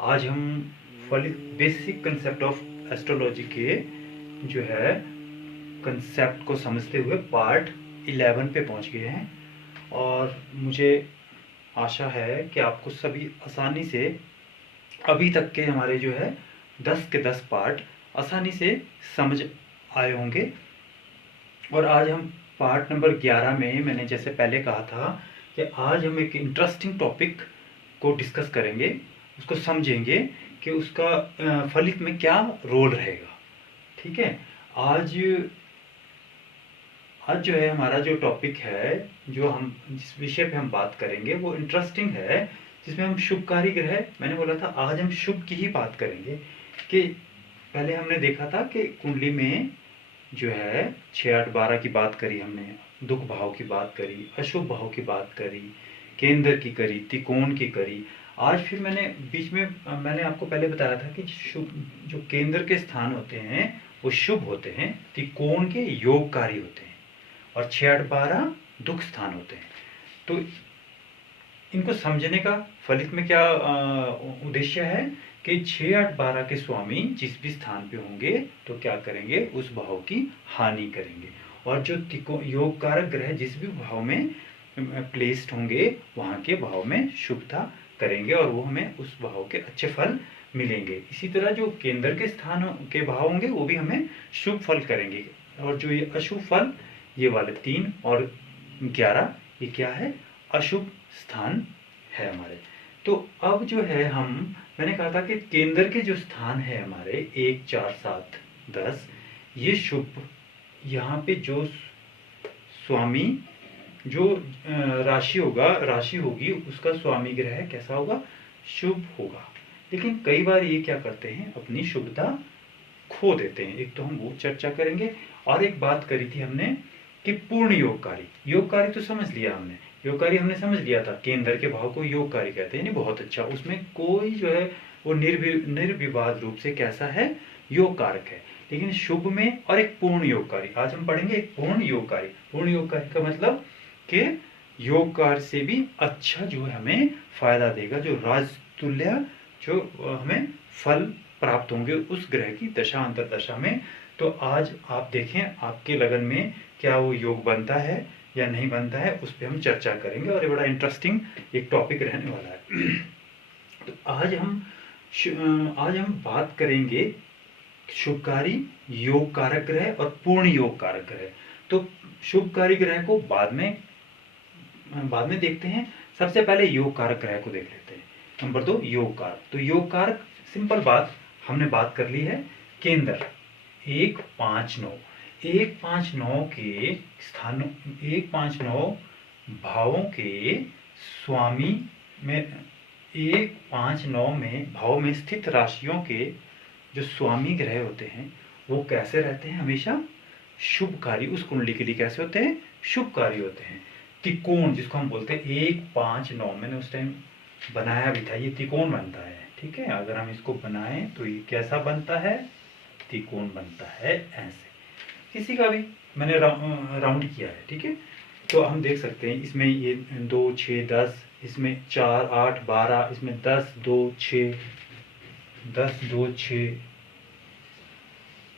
आज हम फलित बेसिक कंसेप्ट ऑफ एस्ट्रोलॉजी के जो है कंसेप्ट को समझते हुए पार्ट 11 पे पहुंच गए हैं। और मुझे आशा है कि आपको सभी आसानी से अभी तक के हमारे जो है 10 के 10 पार्ट आसानी से समझ आए होंगे। और आज हम पार्ट नंबर 11 में, मैंने जैसे पहले कहा था कि आज हम एक इंटरेस्टिंग टॉपिक को डिस्कस करेंगे, उसको समझेंगे कि उसका फलित में क्या रोल रहेगा। ठीक है। आज आज जो है हमारा जो टॉपिक है, जो हम जिस विषय पे हम बात करेंगे वो इंटरेस्टिंग है, जिसमें हम शुभकारी ग्रह, मैंने बोला था आज हम शुभ की ही बात करेंगे। कि पहले हमने देखा था कि कुंडली में जो है 6 8 12 की बात करी हमने, दुख भाव की बात करी, अशुभ भाव की बात करी, केंद्र की करी, त्रिकोण की करी। आज फिर मैंने बीच में मैंने आपको पहले बताया था कि शुभ जो केंद्र के स्थान होते हैं वो शुभ होते हैं, त्रिकोण के योगकारी होते हैं, और 6 8 12 दुख स्थान होते हैं। तो इनको समझने का फलित में क्या उद्देश्य है कि 6 8 12 के स्वामी जिस भी स्थान पे होंगे तो क्या करेंगे, उस भाव की हानि करेंगे। और जो योग कारक ग्रह जिस भी भाव में प्लेस्ड होंगे वहां के भाव में शुभता करेंगे और वो हमें उस भाव के अच्छे फल मिलेंगे। इसी तरह जो केंद्र के स्थान के भाव होंगे वो भी हमें शुभ फल करेंगे। और जो ये अशुभ फल, ये वाले 3 और 11, ये क्या है, अशुभ स्थान है हमारे। तो अब जो है मैंने कहा था कि केंद्र के जो स्थान है हमारे 1 4 7 10, ये शुभ, यहाँ पे जो स्वामी जो राशि होगा, राशि होगी, उसका स्वामी ग्रह कैसा होगा, शुभ होगा। लेकिन कई बार ये क्या करते हैं, अपनी शुभता खो देते हैं। एक तो हम वो चर्चा करेंगे, और एक बात करी थी हमने कि पूर्ण योगकारी। योगकारी तो समझ लिया हमने, योगकारी हमने समझ लिया था, केंद्र के भाव को योगकारी कहते हैं। नहीं, बहुत अच्छा, उसमें कोई जो है वो निर्विवाद रूप से कैसा है, योग कारक है। लेकिन शुभ में और एक पूर्ण योगकारी, आज हम पढ़ेंगे एक पूर्ण योगकारी। पूर्ण योगकारी का मतलब कि योग कार्य से भी अच्छा जो हमें फायदा देगा, जो राजतुल्य जो हमें फल प्राप्त होंगे उस ग्रह की दशा अंतर दशा में। तो आज आप देखें आपके लगन में क्या वो योग बनता है या नहीं बनता है, उस पर हम चर्चा करेंगे। और ये बड़ा इंटरेस्टिंग एक टॉपिक रहने वाला है। तो आज हम बात करेंगे शुभकारी योग कारक ग्रह और पूर्ण योग कारक ग्रह। तो शुभकारी ग्रह को बाद में देखते हैं। सबसे पहले योग कारक ग्रह को देख लेते हैं। नंबर 2 योग कारक। तो योग कारक, सिंपल बात हमने बात कर ली है। केंद्र 1 5 9, 1 5 9 के स्थानों, 1 5 9 भावों के स्वामी में, 1 5 9 में भाव में स्थित राशियों के जो स्वामी ग्रह होते हैं वो कैसे रहते हैं, हमेशा शुभकारी। उस कुंडली के लिए कैसे होते हैं, शुभकारी होते हैं। त्रिकोण जिसको हम बोलते हैं 1 5 9, मैंने उस टाइम बनाया भी था, ये त्रिकोण बनता है। ठीक है, अगर हम इसको बनाएं तो ये कैसा बनता है, त्रिकोण बनता है ऐसे। किसी का भी मैंने राउंड किया है। ठीक है, तो हम देख सकते हैं इसमें ये 2 6 10, इसमें 4 8 12, इसमें 10 2 6, 10 2 6,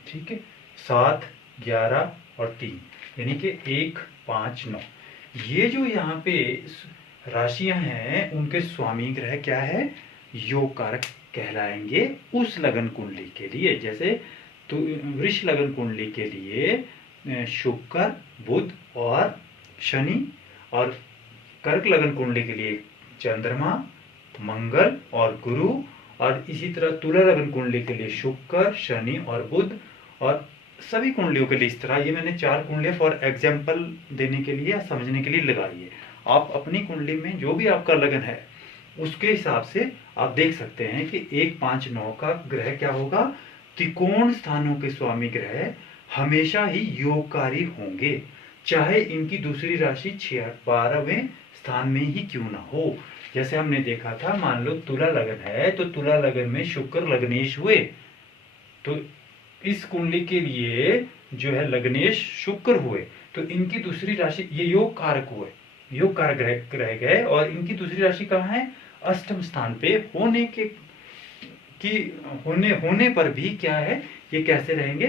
ठीक है, 7 11 और 3, यानी कि 1 5 9। ये जो यहाँ पे राशियां हैं उनके स्वामी ग्रह क्या है, योग कारक कहलाएंगे उस लगन कुंडली के लिए। जैसे तो वृष लगन कुंडली के लिए शुक्र, बुध और शनि, और कर्क लगन कुंडली के लिए चंद्रमा, मंगल और गुरु, और इसी तरह तुला लगन कुंडली के लिए शुक्र, शनि और बुध, और सभी कुंडलियों के लिए इस तरह। ये मैंने 4 कुंडलियां फॉर एग्जाम्पल देने के लिए, समझने के लिए लगाई है। आप अपनी कुंडली में जो भी आपका लगन है उसके हिसाब से आप देख सकते हैं कि 1 5 9 का ग्रह क्या होगा, त्रिकोण स्थानों के स्वामी ग्रह हमेशा ही योगकारी होंगे, चाहे इनकी दूसरी राशि 6 8 12वें स्थान में ही क्यों ना हो। जैसे हमने देखा था, मान लो तुला लगन है तो तुला लगन में शुक्र लग्नेश हुए, तो इस कुंडली के लिए जो है लग्नेश शुक्र हुए, तो इनकी दूसरी राशि, ये योग कारक हुए, योग कारक रह गए, और इनकी दूसरी राशि कहाँ है, अष्टम स्थान पे होने के कि होने होने पर भी क्या है, ये कैसे रहेंगे,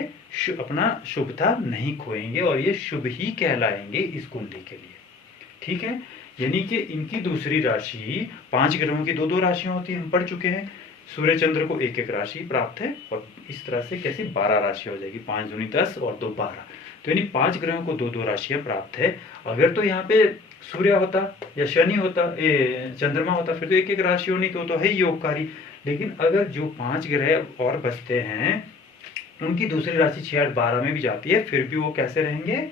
अपना शुभता नहीं खोएंगे और ये शुभ ही कहलाएंगे इस कुंडली के लिए। ठीक है, यानी कि इनकी दूसरी राशि, 5 ग्रहों की 2-2 राशियां होती है, हम पढ़ चुके हैं। सूर्य चंद्र को 1-1 राशि प्राप्त है और इस तरह से कैसे 12 राशि हो जाएगी, 5 दूनी 10 और 2 12। तो यानी 5 ग्रहों को 2-2 राशियां प्राप्त है। अगर तो यहाँ पे सूर्य होता या शनि होता, चंद्रमा होता, फिर तो 1-1 राशि होनी, तो है योगकारी। लेकिन अगर जो 5 ग्रह और बचते हैं उनकी दूसरी राशि 6, 8, 12 में भी जाती है, फिर भी वो कैसे रहेंगे,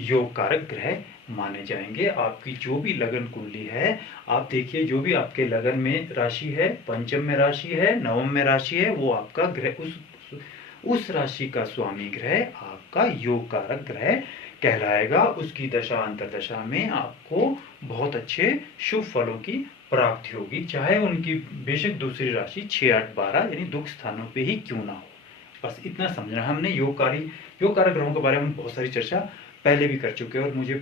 योग कारक ग्रह माने जाएंगे। आपकी जो भी लगन कुंडली है, आप देखिए जो भी आपके लगन में राशि है, पंचम में राशि है, नवम में राशि है, वो आपका ग्रह उस राशि का स्वामी ग्रह आपका योग कारक ग्रह कहलाएगा। उसकी दशा अंतरदशा में आपको बहुत अच्छे शुभ फलों की प्राप्ति होगी, चाहे उनकी बेशक दूसरी राशि 6, 8, 12 यानी दुख स्थानों पे ही क्यों ना हो। बस इतना समझना। हमने योग कारक ग्रहों के बारे में बहुत सारी चर्चा पहले भी कर चुके हैं और मुझे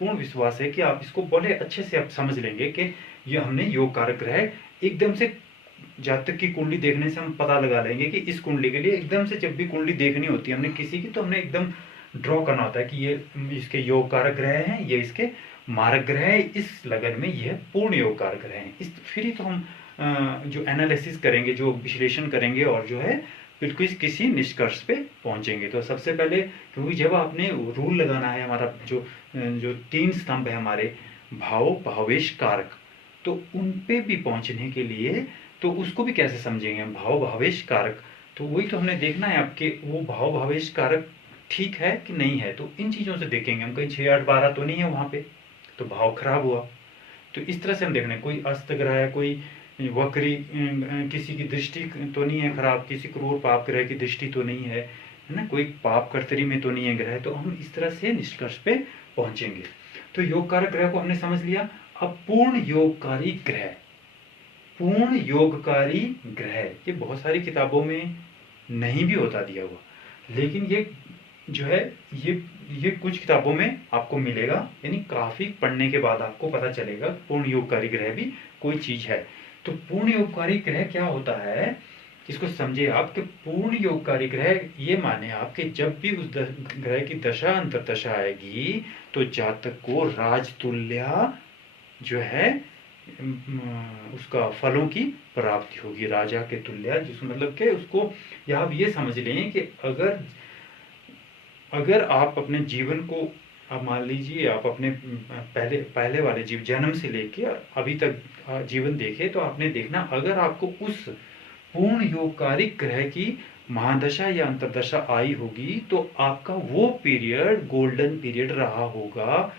पूर्ण विश्वास है कि आप इसको बड़े अच्छे से आप समझ लेंगे कि ये हमने योग कारक ग्रह एकदम से जातक की कुंडली देखने से हम पता लगा लेंगे कि इस कुंडली के लिए एकदम से जब भी कुंडली देखनी होती है हमने किसी की, तो हमने एकदम ड्रॉ करना होता है कि ये इसके योग कारक ग्रह हैं, ये इसके मारक ग्रह है, इस लगन में ये पूर्ण योग कारक ग्रह हैं। इस फिर ही तो हम जो एनालिसिस करेंगे, जो विश्लेषण करेंगे और जो है बिल्कुल किसी निष्कर्ष पे पहुंचेंगे। तो सबसे पहले, क्योंकि जब आपने रूल लगाना है, हमारा जो 3 स्तंभ है हमारे भाव भावेश कारक, तो उन पे भी पहुंचने के लिए तो उसको भी कैसे समझेंगे हम, भाव भावेश कारक। तो वही तो हमने देखना है आपके वो भाव भावेश कारक ठीक है कि नहीं है, तो इन चीजों से देखेंगे हम। कहीं 6, 8, 12 तो नहीं है वहां पे, तो भाव खराब हुआ। तो इस तरह से हम देखना है, कोई अस्त ग्रह है, कोई वक्री, किसी की दृष्टि तो नहीं है खराब, किसी क्रूर पाप ग्रह की दृष्टि तो नहीं है ना, कोई पाप कर्तरी में तो नहीं है ग्रह। तो हम इस तरह से निष्कर्ष पे पहुंचेंगे। तो योग कारक ग्रह को हमने समझ लिया। अब पूर्ण योगकारी ग्रह, पूर्ण योगकारी ग्रह, ये बहुत सारी किताबों में नहीं भी होता दिया हुआ, लेकिन ये जो है ये कुछ किताबों में आपको मिलेगा, यानी काफी पढ़ने के बाद आपको पता चलेगा पूर्ण योगकारी ग्रह भी कोई चीज है। तो पूर्ण योगकारी ग्रह क्या होता है, इसको समझिए आप कि पूर्ण योगकारी ग्रह ये माने आपके जब भी उस ग्रह की दशा अंतरदशा आएगी तो जातक को राजतुल्य जो है उसका फलों की प्राप्ति होगी, राजा के तुल्य। जिस मतलब के उसको या आप ये समझ लें कि अगर आप अपने जीवन को, अब मान लीजिए आप अपने पहले वाले जन्म से लेके अभी तक जीवन देखे, तो आपने देखना अगर आपको उस पूर्ण योगकारी ग्रह की महादशा या अंतरदशा आई होगी तो आपका वो पीरियड गोल्डन पीरियड रहा होगा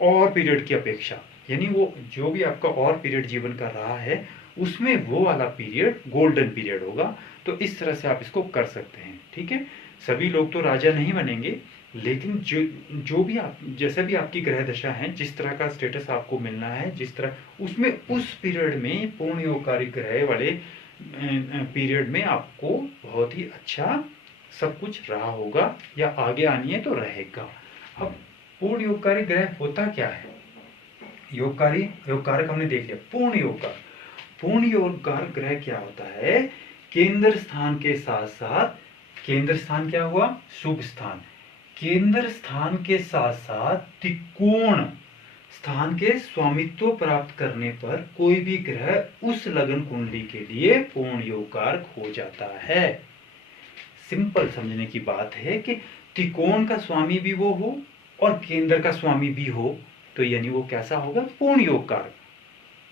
और पीरियड की अपेक्षा, यानी वो जो भी आपका और पीरियड जीवन का रहा है उसमें वो वाला पीरियड गोल्डन पीरियड होगा। तो इस तरह से आप इसको कर सकते हैं। ठीक है, सभी लोग तो राजा नहीं बनेंगे, लेकिन जो भी आप, जैसे भी आपकी ग्रह दशा है, जिस तरह का स्टेटस आपको मिलना है, जिस तरह उसमें उस पीरियड में पूर्ण योगकारी ग्रह वाले पीरियड में आपको बहुत ही अच्छा सब कुछ रहा होगा या आगे आनी है तो रहेगा। अब पूर्ण योगकारी ग्रह होता क्या है, योगकारक हमने देख लिया। पूर्ण योगकारक ग्रह क्या होता है, केंद्र स्थान के साथ साथ, केंद्र स्थान क्या हुआ, शुभ स्थान, केंद्र स्थान के साथ साथ त्रिकोण स्थान के स्वामित्व प्राप्त करने पर कोई भी ग्रह उस लगन कुंडली के लिए पूर्ण योगकारक हो जाता है। सिंपल समझने की बात है कि त्रिकोण का स्वामी भी वो हो और केंद्र का स्वामी भी हो, तो यानी वो कैसा होगा, पूर्ण योगकारक।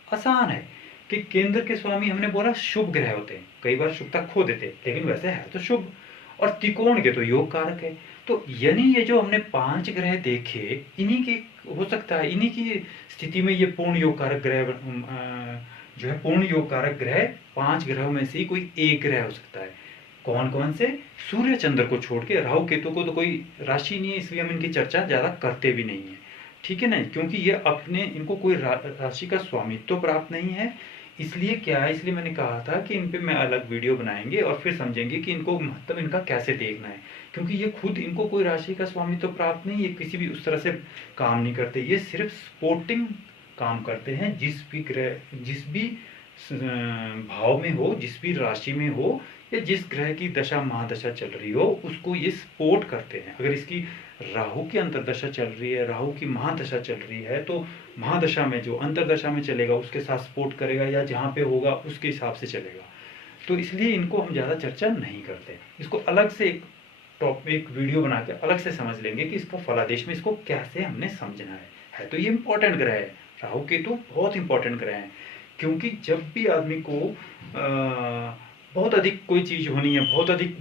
आसान है कि केंद्र के स्वामी हमने बोला शुभ ग्रह होते हैं, कई बार शुभता खो देते, लेकिन वैसे है तो शुभ, और त्रिकोण के तो योग कारक है। तो यानी ये जो हमने 5 ग्रह देखे, इन्हीं के हो सकता है, इन्हीं की स्थिति में ये पूर्ण योग कारक ग्रह जो है, पूर्ण योग कारक ग्रह 5 ग्रहों में से ही कोई एक ग्रह हो सकता है। कौन कौन से, सूर्य चंद्र को छोड़ के, राहु केतु को तो कोई राशि नहीं है, इसलिए हम इनकी चर्चा ज्यादा करते भी नहीं है। ठीक है ना, क्योंकि ये अपने, इनको कोई राशि का स्वामित्व प्राप्त नहीं है, इसलिए क्या है, इसलिए मैंने कहा था कि इन पे मैं अलग वीडियो बनाएंगे और फिर समझेंगे कि इनको महत्व इनका कैसे देखना है, क्योंकि ये खुद, इनको कोई राशि का स्वामित्व प्राप्त नहीं, ये किसी भी उस तरह से काम नहीं करते, ये सिर्फ सपोर्टिंग काम करते हैं। जिस भी भाव में हो, जिस भी राशि में हो, या जिस ग्रह की दशा महादशा चल रही हो, उसको ये सपोर्ट करते हैं। अगर इसकी राहु की अंतरदशा चल रही है, राहु की महादशा चल रही है, तो महादशा में जो अंतरदशा में चलेगा उसके साथ सपोर्ट करेगा, या जहाँ पे होगा उसके हिसाब से चलेगा। तो इसलिए इनको हम ज़्यादा चर्चा नहीं करते। इसको अलग से एक टॉपिक वीडियो बना के अलग से समझ लेंगे कि इसको फलादेश में इसको कैसे हमने समझना है। तो ये इंपॉर्टेंट ग्रह है, राहु केतु बहुत इंपॉर्टेंट ग्रह है। क्योंकि जब भी आदमी को बहुत अधिक कोई चीज़ होनी है, बहुत अधिक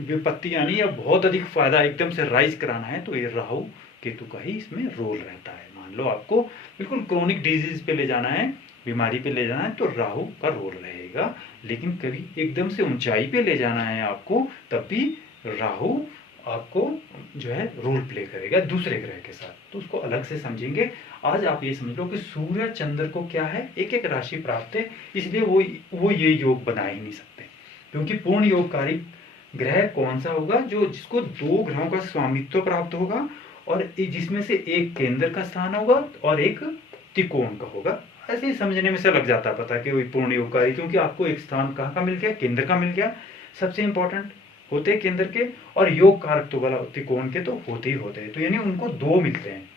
विपत्ति आनी है, बहुत अधिक फायदा एकदम से राइज कराना है, तो ये राहु केतु का ही इसमें रोल रहता है। मान लो आपको बिल्कुल क्रोनिक डिजीज पे ले जाना है, बीमारी पे ले जाना है, तो राहु का रोल रहेगा। लेकिन कभी एकदम से ऊंचाई पे ले जाना है आपको, तब भी राहु आपको जो है रोल प्ले करेगा दूसरे ग्रह के साथ। तो उसको अलग से समझेंगे। आज आप ये समझ लो कि सूर्य चंद्र को क्या है, एक एक राशि प्राप्त है, इसलिए वो ये योग बना ही नहीं सकते। क्योंकि पूर्ण योगकारी ग्रह कौन सा होगा, जो जिसको दो ग्रहों का स्वामित्व प्राप्त होगा, और जिसमें से एक केंद्र का स्थान होगा और एक त्रिकोण का होगा। ऐसे ही समझने में से लग जाता है पता कि वही पूर्ण योगकारी, क्योंकि आपको एक स्थान कहाँ का मिल गया, केंद्र का मिल गया। सबसे इंपॉर्टेंट होते केंद्र के, और योग कारक तो वाला त्रिकोण के तो होते ही होते हैं। तो यानी उनको दो मिलते हैं।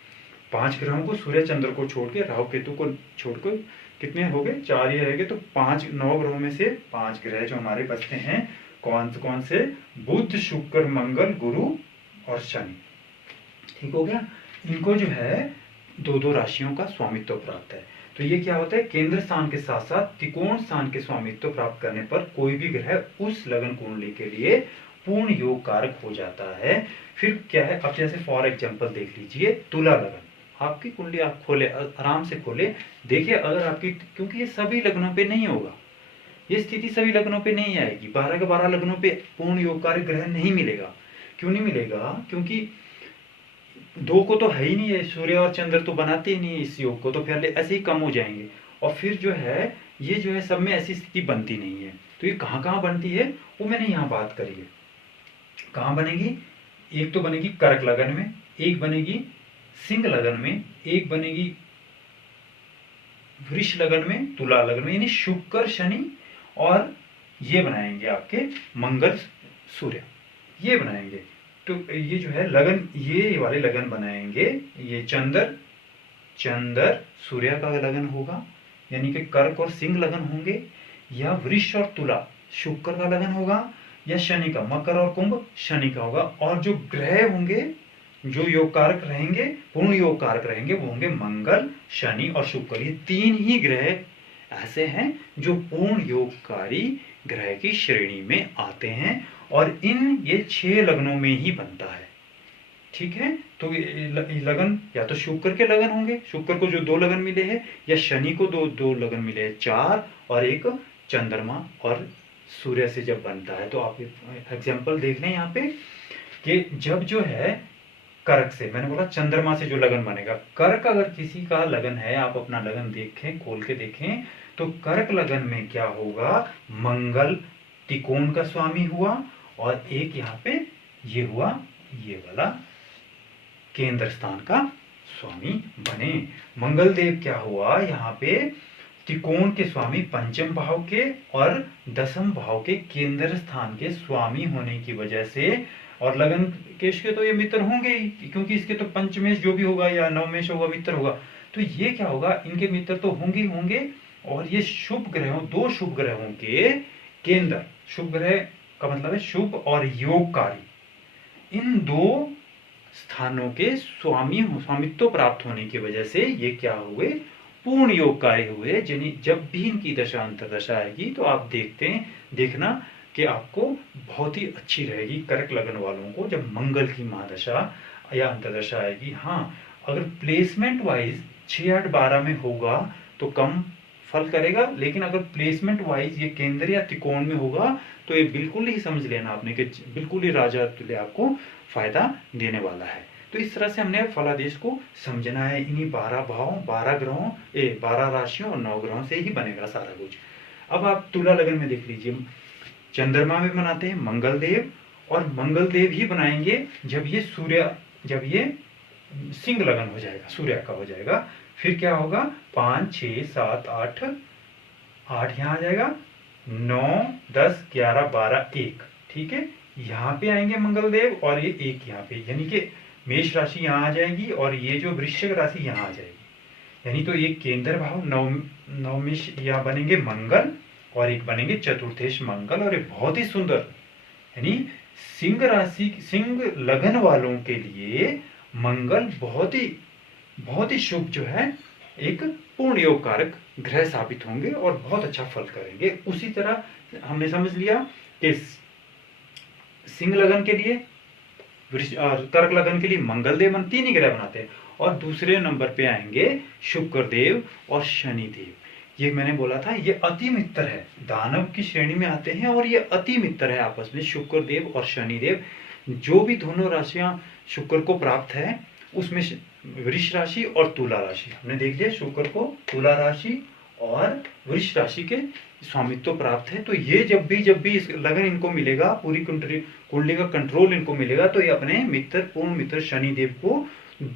5 ग्रहों को, सूर्य चंद्र को छोड़ के, राहु केतु को छोड़ के कितने हो गए, 4 ही रह गए। तो 9 ग्रहों में से 5 ग्रह जो हमारे बचते हैं, कौन से, बुध, शुक्र, मंगल, गुरु और शनि। ठीक हो गया। इनको जो है दो राशियों का स्वामित्व प्राप्त है। तो ये क्या होता है, केंद्र स्थान के साथ साथ त्रिकोण स्थान के स्वामित्व प्राप्त करने पर कोई भी ग्रह उस लगन कुंडली के लिए पूर्ण योग कारक हो जाता है। फिर क्या है, अब जैसे फॉर एग्जांपल देख लीजिए, तुला लगन। आपकी कुंडली आप खोले, आराम से खोले, देखिए अगर आपकी, क्योंकि ये सभी लग्नों पे नहीं होगा, ये स्थिति सभी लग्नों पे नहीं आएगी। 12 के 12 लग्नों पे पूर्ण योग कारक ग्रह नहीं मिलेगा। क्यों नहीं मिलेगा, क्योंकि दो को तो है ही नहीं है, सूर्य और चंद्र तो बनाते ही नहीं है इस योग को, तो फिर ऐसे ही कम हो जाएंगे। और फिर जो है ये जो है सब में ऐसी स्थिति बनती नहीं है। तो ये कहाँ कहाँ बनती है वो मैंने यहाँ बात करी है। कहाँ बनेगी, एक तो बनेगी कर्क लगन में, एक बनेगी सिंह लगन में, एक बनेगी वृष लगन में, तुला लगन में, यानी शुक्र शनि, और ये बनाएंगे आपके मंगल सूर्य, ये बनाएंगे। तो ये जो है लगन, ये वाले लगन बनाएंगे। ये चंद्र सूर्य का लगन होगा, यानी कि कर्क और सिंह लगन होंगे, या वृष और तुला शुक्र का लगन होगा, या शनि का, मकर और कुंभ शनि का होगा। और जो ग्रह होंगे, जो योग कारक रहेंगे, पूर्ण योग कारक रहेंगे, वो होंगे मंगल, शनि और शुक्र। ये 3 ही ग्रह ऐसे हैं जो पूर्ण योगकारी ग्रह की श्रेणी में आते हैं, और ये 6 लग्नों में ही बनता है। ठीक है। तो लगन या तो शुक्र के लगन होंगे, शुक्र को जो 2 लगन मिले हैं, या शनि को दो लगन मिले हैं 4, और एक चंद्रमा और सूर्य से जब बनता है। तो आप एग्जाम्पल देख लें यहाँ पे कि जब जो है कर्क से, मैंने बोला चंद्रमा से जो लगन बनेगा, कर्क अगर किसी का लगन है, आप अपना लगन देखें, खोल के देखें, तो कर्क लगन में क्या होगा, मंगल त्रिकोण का स्वामी हुआ, और एक यहाँ पे ये हुआ, ये वाला केंद्र स्थान का स्वामी बने। मंगल देव क्या हुआ, यहाँ पे त्रिकोण के स्वामी, पंचम भाव के और 10वें भाव के केंद्र स्थान के स्वामी होने की वजह से, और लगन केश के तो ये मित्र होंगे ही, क्योंकि इसके तो पंचमेश जो भी होगा या नवमेश होगा मित्र होगा। तो ये क्या होगा, इनके मित्र तो होंगे ही होंगे। और ये शुभ ग्रहों, 2 शुभ ग्रहों के केंद्र, शुभ ग्रह का मतलब है शुभ और योगकारी, इन 2 स्थानों के स्वामित्व प्राप्त होने की वजह से ये क्या हुए, पूर्ण योगकारी हुए। जब भी इनकी दशा अंतरदशा आएगी तो आप देखना कि आपको बहुत ही अच्छी रहेगी। कर्क लगन वालों को जब मंगल की महादशा या अंतरदशा आएगी, हाँ अगर प्लेसमेंट वाइज 6, 8, 12 में होगा तो कम फल करेगा, लेकिन अगर प्लेसमेंट वाइज ये केंद्र या त्रिकोण में होगा तो ये बिल्कुल ही समझ लेना आपने कि बिल्कुल ही राजा तुल्य आपको फायदा देने वाला है। तो इस तरह से हमने फलादेश को समझना है। इन्हीं 12 भाव, 12 ग्रहों, 12 राशियों और 9 ग्रहों से ही बनेगा सारा कुछ। अब आप तुला लगन में देख लीजिए, चंद्रमा में बनाते हैं मंगल देव, और मंगल देव ही बनाएंगे जब ये सिंह लगन हो जाएगा, सूर्य का हो जाएगा। फिर क्या होगा, 5, 6, 7, 8, 8 यहाँ आ जाएगा, 9 10 11 12 1, ठीक है। यहाँ पे आएंगे मंगल देव और ये 1 यहाँ पे, यानी कि मेष राशि यहाँ आ जाएगी और ये जो वृश्चिक राशि यहाँ आ जाएगी। यानी तो एक केंद्र भाव नवमेश यहाँ बनेंगे मंगल और एक बनेंगे चतुर्थेश मंगल, और ये बहुत ही सुंदर, यानी सिंह राशि सिंह लगन वालों के लिए मंगल बहुत ही शुभ जो है एक पूर्ण योग कारक ग्रह साबित होंगे और बहुत अच्छा फल करेंगे। उसी तरह हमने समझ लिया कि सिंह लगन के लिए कर्क लगन के लिए मंगल देव 3 ही ग्रह बनाते हैं, और दूसरे नंबर पे आएंगे शुक्र देव और शनि देव। ये मैंने बोला था ये अति मित्र है, दानव की श्रेणी में आते हैं और ये अति मित्र है आपस में, शुक्र देव और शनि देव। जो भी दोनों राशियां शुक्र को प्राप्त है उसमें वृष राशि और तुला राशि हमने देख लिया, शुक्र को तुला राशि और वृष राशि के स्वामित्व प्राप्त है। तो ये जब भी इस लगन इनको मिलेगा, पूरी कुंडली का कंट्रोल इनको मिलेगा, तो ये अपने मित्र पूर्ण मित्र शनि देव को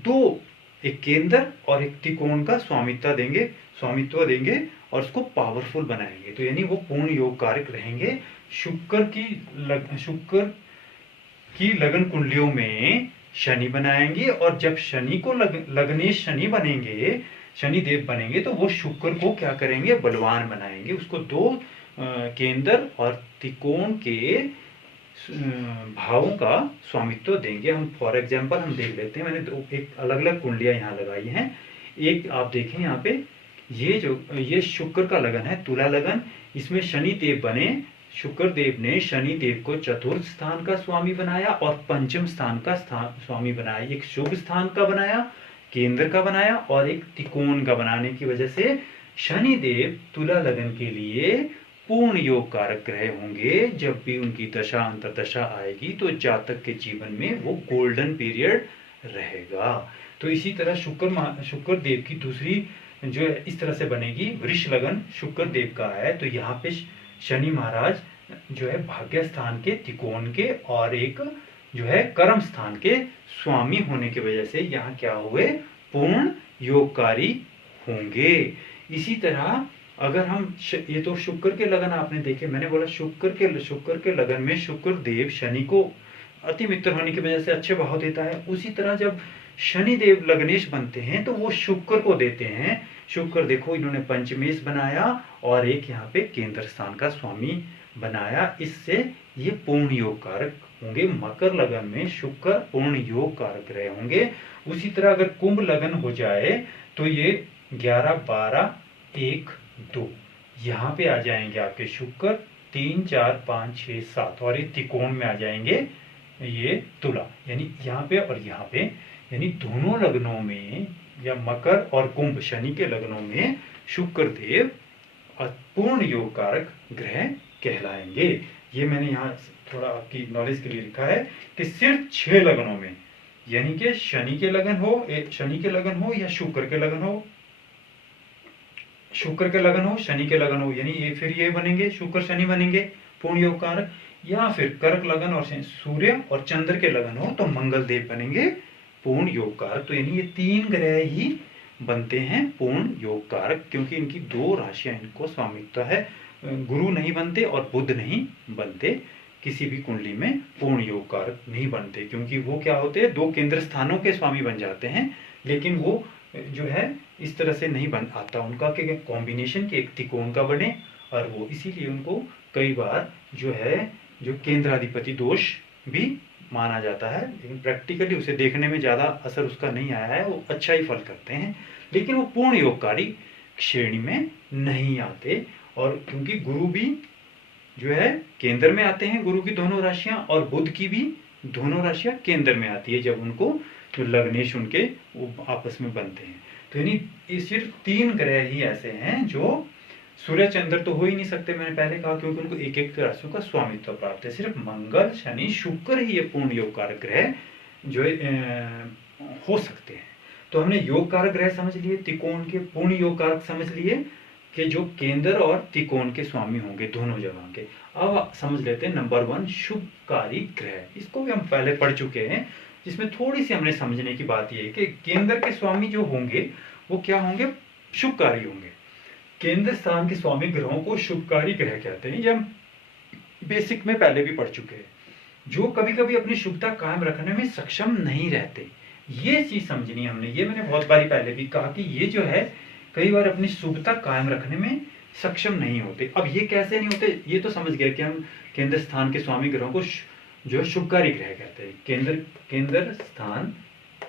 2, एक केंद्र और एक त्रिकोण का स्वामित्व देंगे और उसको पावरफुल बनाएंगे। तो यानी वो पूर्ण योग कारक रहेंगे। शुक्र की लगन कुंडलियों में शनि बनाएंगे, और जब शनि को लग्नेश शनि बनेंगे, शनि देव बनेंगे, तो वो शुक्र को क्या करेंगे, बलवान बनाएंगे, उसको 2 केंद्र और त्रिकोण के भावों का स्वामित्व देंगे। हम फॉर एग्जांपल हम देख लेते हैं, मैंने एक अलग अलग कुंडलियां यहाँ लगाई हैं। एक आप देखें यहाँ पे, ये शुक्र का लगन है, तुला लगन, इसमें शनि देव बने। शुक्र देव ने शनि देव को चतुर्थ स्थान का स्वामी बनाया और पंचम स्थान का स्वामी बनाया। एक शुभ स्थान का बनाया, केंद्र का बनाया और एक त्रिकोण का बनाने की वजह से शनि देव तुला लगन के लिए पूर्ण योग कारक ग्रह होंगे। जब भी उनकी दशा अंतरदशा आएगी तो जातक के जीवन में वो गोल्डन पीरियड रहेगा। तो इसी तरह शुक्र देव की दूसरी जो इस तरह से बनेगी, वृष लगन शुक्र देव का है, तो यहाँ पे शनि महाराज जो है भाग्य स्थान के त्रिकोण के और एक जो है कर्म स्थान के स्वामी होने की वजह से यहाँ क्या हुए, पूर्ण योगकारी होंगे। इसी तरह अगर हम ये तो शुक्र के लगन आपने देखे, मैंने बोला शुक्र के लगन में शुक्र देव शनि को अति मित्र होने की वजह से अच्छे भाव देता है। उसी तरह जब शनि देव लग्नेश बनते हैं तो वो शुक्र को देते हैं। शुक्र देखो इन्होंने पंचमेश बनाया और एक यहाँ पे केंद्र स्थान का स्वामी बनाया, इससे ये पूर्ण योग कारक होंगे। मकर लगन में शुक्र पूर्ण योग कारक ग्रह होंगे। उसी तरह अगर कुंभ लगन हो जाए तो ये 11 12 1 2 यहाँ पे आ जाएंगे आपके शुक्र, 3 4 5 6 7 और ये त्रिकोण में आ जाएंगे ये तुला, यानी यहाँ पे और यहाँ पे, यानी दोनों लग्नों में या मकर और कुंभ शनि के लग्नों में शुक्र देव पूर्ण योग कारक ग्रह कहलाएंगे। ये मैंने यहाँ थोड़ा आपकी नॉलेज के लिए लिखा है कि सिर्फ 6 लग्नों में, यानी कि शनि के लगन हो या शुक्र के लगन हो, शनि के लगन हो, यानी ये फिर ये बनेंगे शुक्र शनि बनेंगे पूर्ण योग कारक, या फिर कर्क लगन और सूर्य और चंद्र के लगन हो तो मंगल देव बनेंगे पूर्ण योग कारक। तो यानी ये 3 ग्रह ही बनते हैं पूर्ण योग कारक, क्योंकि इनकी 2 राशियां इनको स्वामित्व है। गुरु नहीं बनते और बुध नहीं बनते, किसी भी कुंडली में पूर्ण योग कारक नहीं बनते, क्योंकि वो क्या होते हैं 2 केंद्र स्थानों के स्वामी बन जाते हैं, लेकिन वो जो है इस तरह से नहीं बन आता उनका कि कॉम्बिनेशन के एक त्रिकोण का बने, और वो इसीलिए उनको कई बार जो है जो केंद्राधिपति दोष भी माना जाता है, लेकिन प्रैक्टिकली उसे देखने में ज़्यादा असर उसका नहीं आया है, वो अच्छा ही फल करते हैं, लेकिन वो पूर्ण योगकारी श्रेणी में नहीं आते। और क्योंकि गुरु भी जो है केंद्र में आते हैं, गुरु की दोनों राशियां, और बुध की भी दोनों राशियां केंद्र में आती है जब उनको जो लग्नेश उनके वो आपस में बनते हैं। तो यानी ये सिर्फ 3 ग्रह ही ऐसे हैं जो, सूर्य चंद्र तो हो ही नहीं सकते, मैंने पहले कहा, क्योंकि उनको एक एक राशियों का स्वामित्व प्राप्त है। सिर्फ मंगल शनि शुक्र ही ये पूर्ण योग कारक ग्रह जो हो सकते हैं। तो हमने योग कारक ग्रह समझ लिए, त्रिकोण के पूर्ण योग कारक समझ लिए कि जो केंद्र और त्रिकोण के स्वामी होंगे दोनों जगह के। अब समझ लेते हैं नंबर 1 शुभकारी ग्रह। इसको भी हम पहले पढ़ चुके हैं, जिसमें थोड़ी सी हमने समझने की बात यह है कि केंद्र के स्वामी जो होंगे वो क्या होंगे, शुभकारी होंगे। केंद्र स्थान के स्वामी ग्रहों को शुभकारी ग्रह कहते हैं। ये हम बेसिक में पहले भी पढ़ चुके हैं, जो कभी कभी अपनी शुभता कायम रखने में सक्षम नहीं रहते। ये चीज समझनी है हमने, ये मैंने बहुत बारी पहले भी कहा कि ये जो है कई बार अपनी शुभता कायम रखने में सक्षम नहीं होते। अब ये कैसे नहीं होते, ये तो समझ गए कि हम केंद्र स्थान के स्वामी ग्रहों को जो शुभकारी ग्रह कहते हैं। केंद्र स्थान,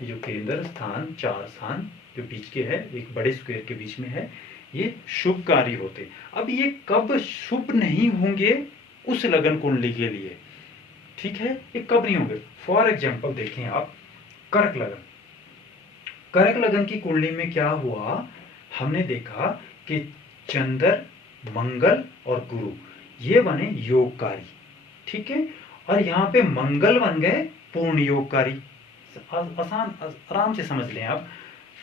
जो केंद्र स्थान, चार स्थान जो बीच के है, एक बड़े स्क्वायर के बीच में है, ये शुभकारी होते। अब ये कब शुभ नहीं होंगे उस लगन कुंडली के लिए, ठीक है, ये कब नहीं होंगे। फॉर एग्जाम्पल देखें आप, कर्क लगन, कर्क लगन की कुंडली में क्या हुआ, हमने देखा कि चंद्र, मंगल और गुरु ये बने योगकारी, ठीक है, और यहाँ पे मंगल बन गए पूर्ण योगकारी। आसान, आराम से समझ लें आप,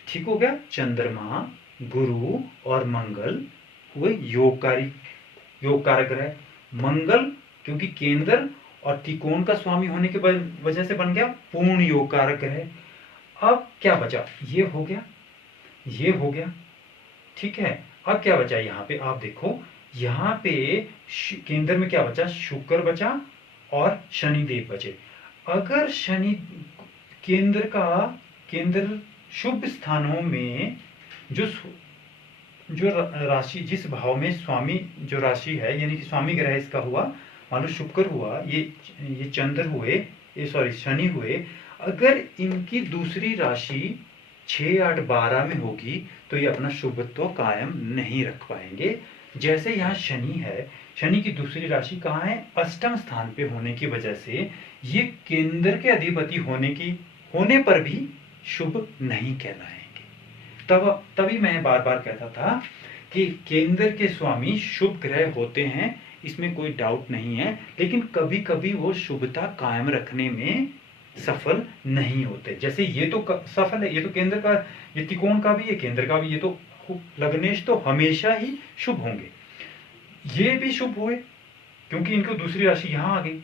ठीक हो गया। चंद्रमा, गुरु और मंगल हुए योगकारी, योग कारक ग्रह। मंगल क्योंकि केंद्र और त्रिकोण का स्वामी होने की वजह से बन गया पूर्ण योग कारक ग्रह। अब क्या बचा, ये हो गया, ये हो गया, ठीक है। अब क्या बचा यहाँ पे, आप देखो यहाँ पे केंद्र में क्या बचा, शुक्र बचा और शनिदेव बचे। अगर शनि केंद्र शुभ स्थानों में जो राशि, जिस भाव में स्वामी जो राशि है, यानी कि स्वामी ग्रह इसका हुआ, मान लो शुक्र हुआ, ये चंद्र हुए, ये सॉरी शनि हुए, अगर इनकी दूसरी राशि 6, 8, 12 में होगी तो ये अपना शुभत्व कायम नहीं रख पाएंगे। जैसे यहाँ शनि है, शनि की दूसरी राशि कहाँ है, अष्टम स्थान पे होने की वजह से ये केंद्र के अधिपति होने पर भी शुभ नहीं कहलाएंगे। तभी मैं बार बार कहता था कि केंद्र के स्वामी शुभ ग्रह होते हैं, इसमें कोई डाउट नहीं है, लेकिन कभी कभी वो शुभता कायम रखने में सफल नहीं होते। जैसे ये तो सफल है, ये तो केंद्र का, ये त्रिकोण का भी है, केंद्र का भी, ये तो लग्नेश तो हमेशा ही शुभ होंगे। ये भी शुभ हुए क्योंकि इनको दूसरी राशि यहाँ आ गई,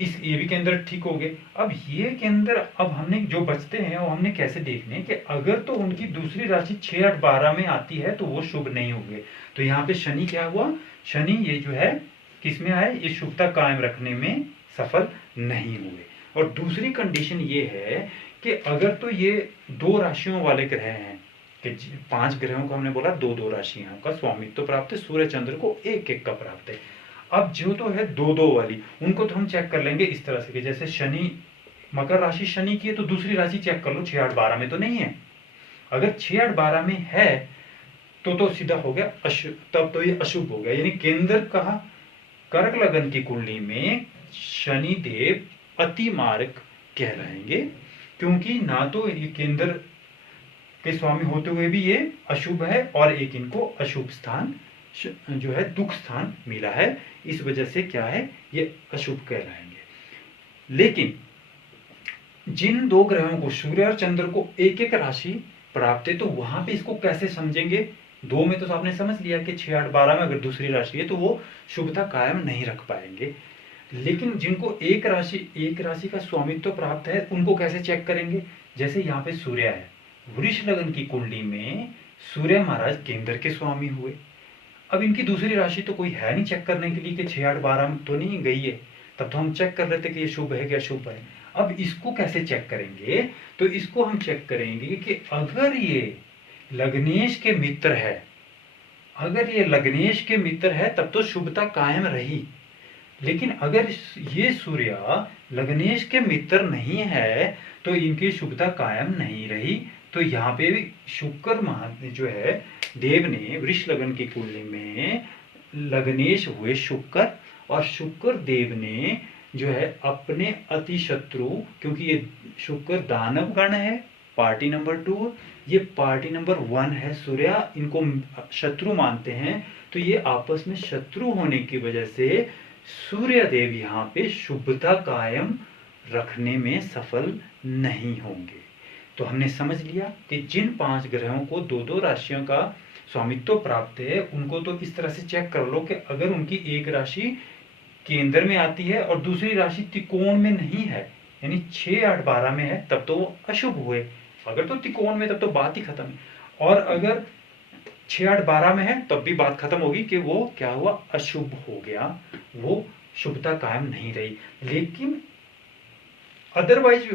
ये भी केंद्र ठीक हो गए। अब ये केंद्र, अब हमने जो बचते हैं वो हमने कैसे देखने कि अगर तो उनकी दूसरी राशि 6, 8, 12 में आती है तो वो शुभ नहीं होंगे। तो यहाँ पे शनि क्या हुआ, शनि ये जो है किस में आए, ये शुभता कायम रखने में सफल नहीं हुए। और दूसरी कंडीशन ये है कि अगर तो ये 2 राशियों वाले ग्रह हैं, कि 5 ग्रहों का हमने बोला 2-2 राशियों का स्वामित्व प्राप्त है, सूर्य चंद्र को 1-1 का प्राप्त है। अब जो तो है 2-2 वाली, उनको तो हम चेक कर लेंगे इस तरह से कि जैसे शनि, मकर राशि शनि की है तो दूसरी राशि चेक कर लो, 6, 8, 12 में तो नहीं है। अगर 6, 8, 12 में है तो सीधा हो गया अशुभ, तब तो ये अशुभ हो गया। यानी केंद्र कहा, कर्क लगन की कुंडली में शनि देव अति मारक कहलाएंगे, क्योंकि ना तो ये केंद्र के स्वामी होते हुए भी ये अशुभ है, और एक इनको अशुभ स्थान जो है दुख स्थान मिला है, इस वजह से क्या है, ये अशुभ कहलाएंगे। लेकिन जिन 2 ग्रहों को, सूर्य और चंद्र को 1-1 राशि प्राप्त है, तो वहां पे इसको कैसे समझेंगे। 2 में तो आपने समझ लिया कि 6, 8, 12 में अगर दूसरी राशि है तो वो शुभता कायम नहीं रख पाएंगे। लेकिन जिनको एक राशि का स्वामित्व प्राप्त है, उनको कैसे चेक करेंगे। जैसे यहाँ पे सूर्य है, वृष लगन की कुंडली में सूर्य महाराज केंद्र के स्वामी हुए। अब इनकी दूसरी राशि तो कोई है नहीं चेक करने के लिए कि 6, 8, 12 तो नहीं गई है, तब तो हम चेक कर लेते कि ये शुभ है कि अशुभ है। अब इसको कैसे चेक करेंगे, तो इसको हम चेक करेंगे कि अगर ये लग्नेश के मित्र है, अगर ये लग्नेश के मित्र है तब तो शुभता कायम रही। लेकिन अगर ये सूर्य लग्नेश के मित्र नहीं है तो इनकी शुभता कायम नहीं रही। तो यहाँ पे भी शुक्र महादेव जो है देव ने वृष लगन की कुंडली में लग्नेश हुए शुक्र, और शुक्र देव ने जो है अपने अति शत्रु, क्योंकि ये शुक्र दानव गण है, पार्टी नंबर 2, ये पार्टी नंबर 1 है सूर्य, इनको शत्रु मानते हैं। तो ये आपस में शत्रु होने की वजह से सूर्य देव यहाँ पे शुभता कायम रखने में सफल नहीं होंगे। तो हमने समझ लिया कि जिन 5 ग्रहों को 2-2 राशियों का स्वामित्व प्राप्त है, उनको तो इस तरह से चेक कर लो कि अगर उनकी एक राशि केंद्र में आती है और दूसरी राशि त्रिकोण में नहीं है, यानी 6, 8, 12 में है, तब तो वो अशुभ हुए। अगर तो त्रिकोण में, तब तो बात ही खत्म है। और अगर 6 8 12 में है तब भी बात खत्म होगी कि वो क्या हुआ, अशुभ हो गया, वो शुभता कायम नहीं रही। लेकिन अदरवाइज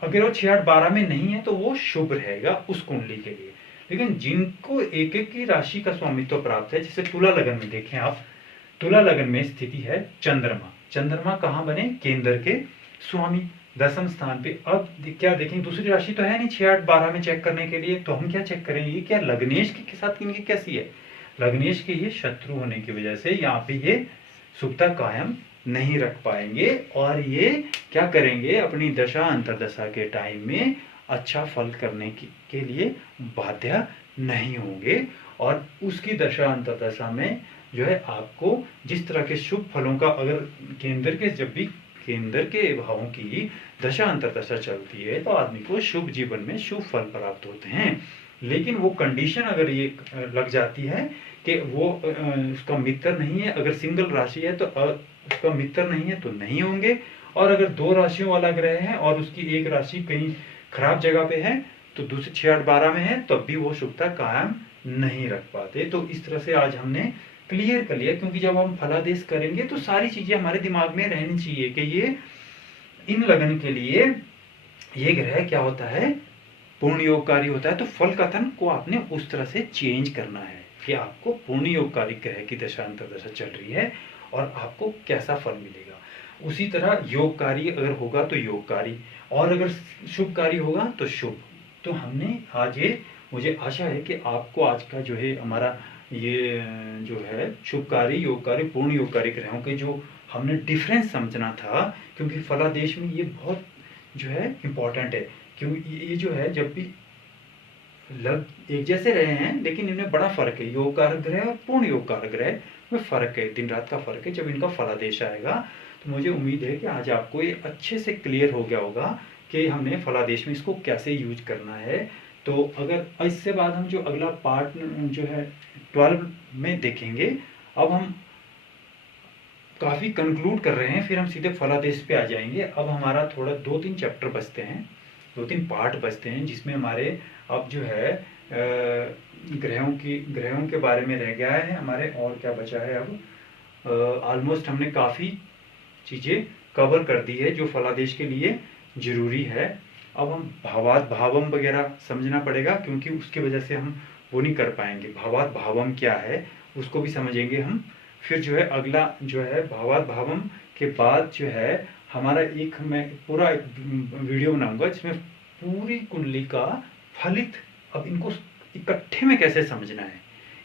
अगर वो 6 8 12 में नहीं है तो वो शुभ रहेगा उस कुंडली के लिए। लेकिन जिनको एक एक की राशि का स्वामित्व प्राप्त है, जैसे तुला लगन में देखें आप, तुला लगन में स्थिति है चंद्रमा, चंद्रमा कहाँ बने, केंद्र के स्वामी, 10वें स्थान पे। अब क्या देखें, दूसरी राशि तो है नहीं 6 8 12 में चेक करने के लिए, तो हम क्या चेक करेंगे, ये क्या लग्नेश के साथ इनकी कैसी है, लग्नेश के ये शत्रु होने की वजह से यहाँ पे ये शुभता कायम नहीं रख पाएंगे, और ये क्या करेंगे, अपनी दशा अंतरदशा के टाइम में अच्छा फल करने के लिए बाध्य नहीं होंगे। और उसकी दशा अंतरदशा में जो है आपको जिस तरह के शुभ फलों का, अगर केंद्र के, जब भी केंद्र के भावों की दशा अंतरदशा चलती है तो आदमी को शुभ जीवन में शुभ फल प्राप्त होते हैं। लेकिन वो कंडीशन अगर ये लग जाती है कि वो उसका मित्र नहीं है, अगर सिंगल राशि है तो उसका मित्र नहीं है तो नहीं होंगे, और अगर 2 राशियों वाला ग्रह है और उसकी एक राशि कहीं खराब जगह पे है तो दूसरे 6 8 12 में है तब भी वो शुभता कायम नहीं रख पाते। तो इस तरह से आज हमने क्लियर कर लिया, क्योंकि जब हम फलादेश करेंगे तो सारी चीजें हमारे दिमाग में रहनी चाहिए कि ये इन लगन के लिए ये ग्रह क्या होता है, पूर्ण योगकारी होता है। तो फल कथन को आपने उस तरह से चेंज करना है कि आपको पूर्ण योगकारी ग्रह की दशा अंतरदशा चल रही है और आपको कैसा फल मिलेगा। उसी तरह योगकारी अगर होगा तो योगकारी, और अगर शुभकारी होगा तो शुभ। तो हमने आज ये, मुझे आशा है कि आपको आज का जो है हमारा ये जो है शुभकारी योगकारी पूर्ण योगकारी ग्रहों के जो हमने डिफरेंस समझना था, क्योंकि फलादेश में ये बहुत जो है इम्पोर्टेंट है, क्योंकि ये जो है जब भी लग एक जैसे रहे हैं लेकिन इनमें बड़ा फर्क है, योग कारक ग्रह और पूर्ण योग कारक ग्रह में फर्क है, दिन रात का फर्क है। जब इनका फलादेश आएगा तो मुझे उम्मीद है कि आज आपको ये अच्छे से क्लियर हो गया होगा कि हमने फलादेश में इसको कैसे यूज करना है। तो अगर इससे बाद हम जो अगला पार्ट जो है 12 में देखेंगे, अब हम काफी कंक्लूड कर रहे हैं, फिर हम सीधे फलादेश पे आ जाएंगे। अब हमारा थोड़ा 2-3 चैप्टर बचते हैं, 2-3 पार्ट बचते हैं, जिसमें हमारे अब जो है ग्रहों के बारे में रह गया है हमारे, और क्या बचा है। अब ऑलमोस्ट हमने काफ़ी चीज़ें कवर कर दी है जो फलादेश के लिए जरूरी है। अब हम भावात भावम वगैरह समझना पड़ेगा, क्योंकि उसकी वजह से हम वो नहीं कर पाएंगे। भावात भावम क्या है उसको भी समझेंगे हम। फिर जो है अगला जो है भावात भावम के बाद जो है हमारा एक, मैं पूरा एक वीडियो बनाऊंगा जिसमें पूरी कुंडली का फलित, अब इनको इकट्ठे में कैसे समझना है,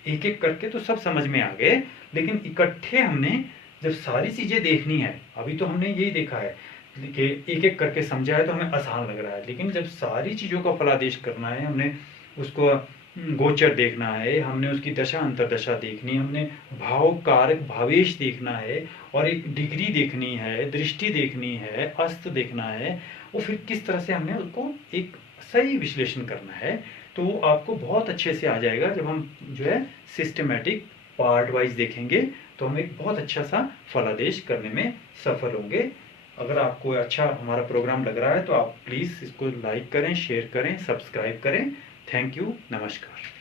एक एक करके तो सब समझ में आ गए, लेकिन इकट्ठे हमने जब सारी चीजें देखनी है, अभी तो हमने यही देखा है कि एक एक करके समझा है तो हमें आसान लग रहा है, लेकिन जब सारी चीजों का फलादेश करना है, हमने उसको गोचर देखना है, हमने उसकी दशा अंतरदशा देखनी, हमने भाव कारक भावेश देखना है, और एक डिग्री देखनी है, दृष्टि देखनी है, अस्त देखना है, और फिर किस तरह से हमने उसको एक सही विश्लेषण करना है। तो वो आपको बहुत अच्छे से आ जाएगा जब हम जो है सिस्टमेटिक पार्ट वाइज देखेंगे, तो हम एक बहुत अच्छा सा फलादेश करने में सफल होंगे। अगर आपको अच्छा हमारा प्रोग्राम लग रहा है तो आप प्लीज़ इसको लाइक करें, शेयर करें, सब्सक्राइब करें। थैंक यू, नमस्कार।